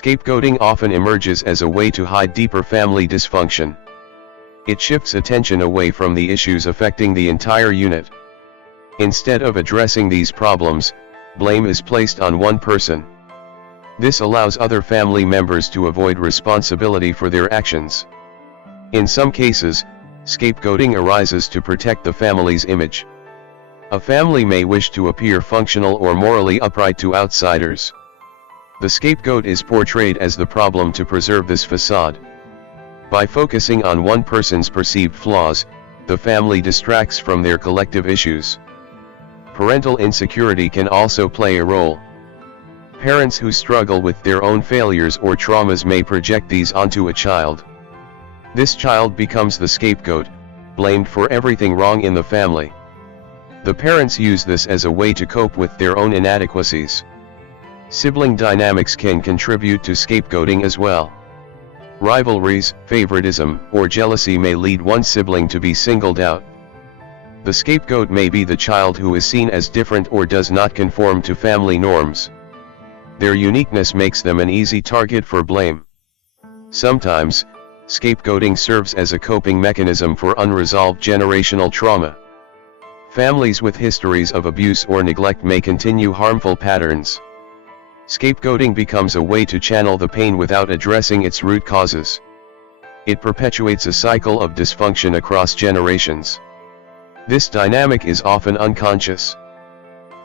Scapegoating often emerges as a way to hide deeper family dysfunction. It shifts attention away from the issues affecting the entire unit. Instead of addressing these problems, blame is placed on one person. This allows other family members to avoid responsibility for their actions. In some cases, scapegoating arises to protect the family's image. A family may wish to appear functional or morally upright to outsiders. The scapegoat is portrayed as the problem to preserve this facade. By focusing on one person's perceived flaws, the family distracts from their collective issues. Parental insecurity can also play a role. Parents who struggle with their own failures or traumas may project these onto a child. This child becomes the scapegoat, blamed for everything wrong in the family. The parents use this as a way to cope with their own inadequacies. Sibling dynamics can contribute to scapegoating as well. Rivalries, favoritism, or jealousy may lead one sibling to be singled out. The scapegoat may be the child who is seen as different or does not conform to family norms. Their uniqueness makes them an easy target for blame. Sometimes, scapegoating serves as a coping mechanism for unresolved generational trauma. Families with histories of abuse or neglect may continue harmful patterns. Scapegoating becomes a way to channel the pain without addressing its root causes. It perpetuates a cycle of dysfunction across generations. This dynamic is often unconscious.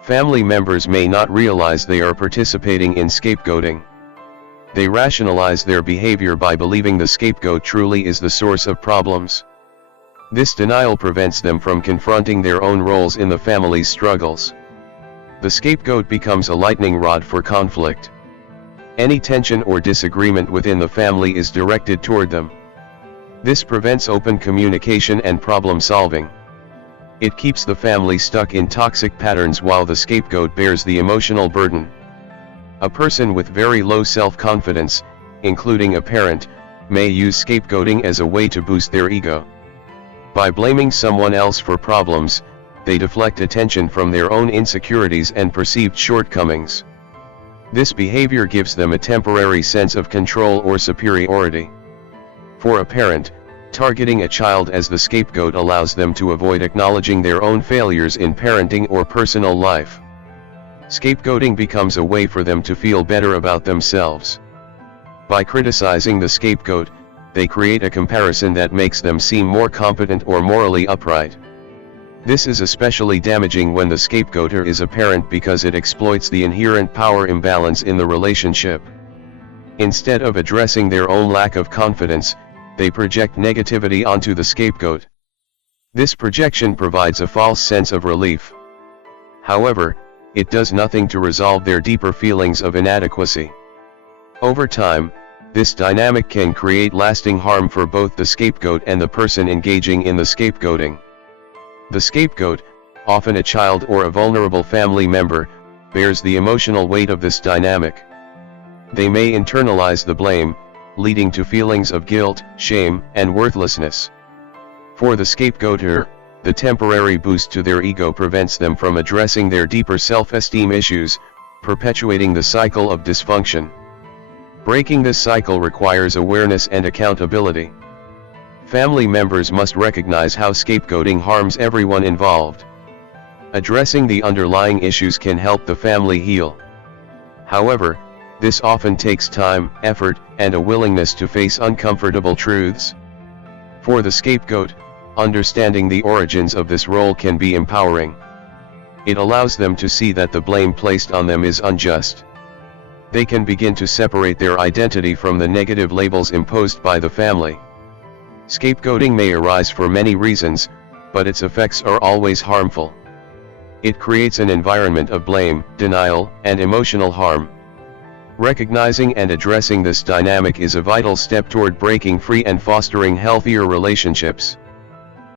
Family members may not realize they are participating in scapegoating. They rationalize their behavior by believing the scapegoat truly is the source of problems. This denial prevents them from confronting their own roles in the family's struggles. The scapegoat becomes a lightning rod for conflict. Any tension or disagreement within the family is directed toward them. This prevents open communication and problem solving. It keeps the family stuck in toxic patterns while the scapegoat bears the emotional burden. A person with very low self-confidence, including a parent, may use scapegoating as a way to boost their ego. By blaming someone else for problems, they deflect attention from their own insecurities and perceived shortcomings. This behavior gives them a temporary sense of control or superiority. For a parent, targeting a child as the scapegoat allows them to avoid acknowledging their own failures in parenting or personal life. Scapegoating becomes a way for them to feel better about themselves. By criticizing the scapegoat, they create a comparison that makes them seem more competent or morally upright. This is especially damaging when the scapegoater is a parent because it exploits the inherent power imbalance in the relationship. Instead of addressing their own lack of confidence, they project negativity onto the scapegoat. This projection provides a false sense of relief. However, it does nothing to resolve their deeper feelings of inadequacy. Over time, this dynamic can create lasting harm for both the scapegoat and the person engaging in the scapegoating. The scapegoat, often a child or a vulnerable family member, bears the emotional weight of this dynamic. They may internalize the blame, leading to feelings of guilt, shame, and worthlessness. For the scapegoater, the temporary boost to their ego prevents them from addressing their deeper self-esteem issues, perpetuating the cycle of dysfunction. Breaking this cycle requires awareness and accountability. Family members must recognize how scapegoating harms everyone involved. Addressing the underlying issues can help the family heal. However, this often takes time, effort, and a willingness to face uncomfortable truths. For the scapegoat, understanding the origins of this role can be empowering. It allows them to see that the blame placed on them is unjust. They can begin to separate their identity from the negative labels imposed by the family. Scapegoating may arise for many reasons, but its effects are always harmful. It creates an environment of blame, denial, and emotional harm. Recognizing and addressing this dynamic is a vital step toward breaking free and fostering healthier relationships.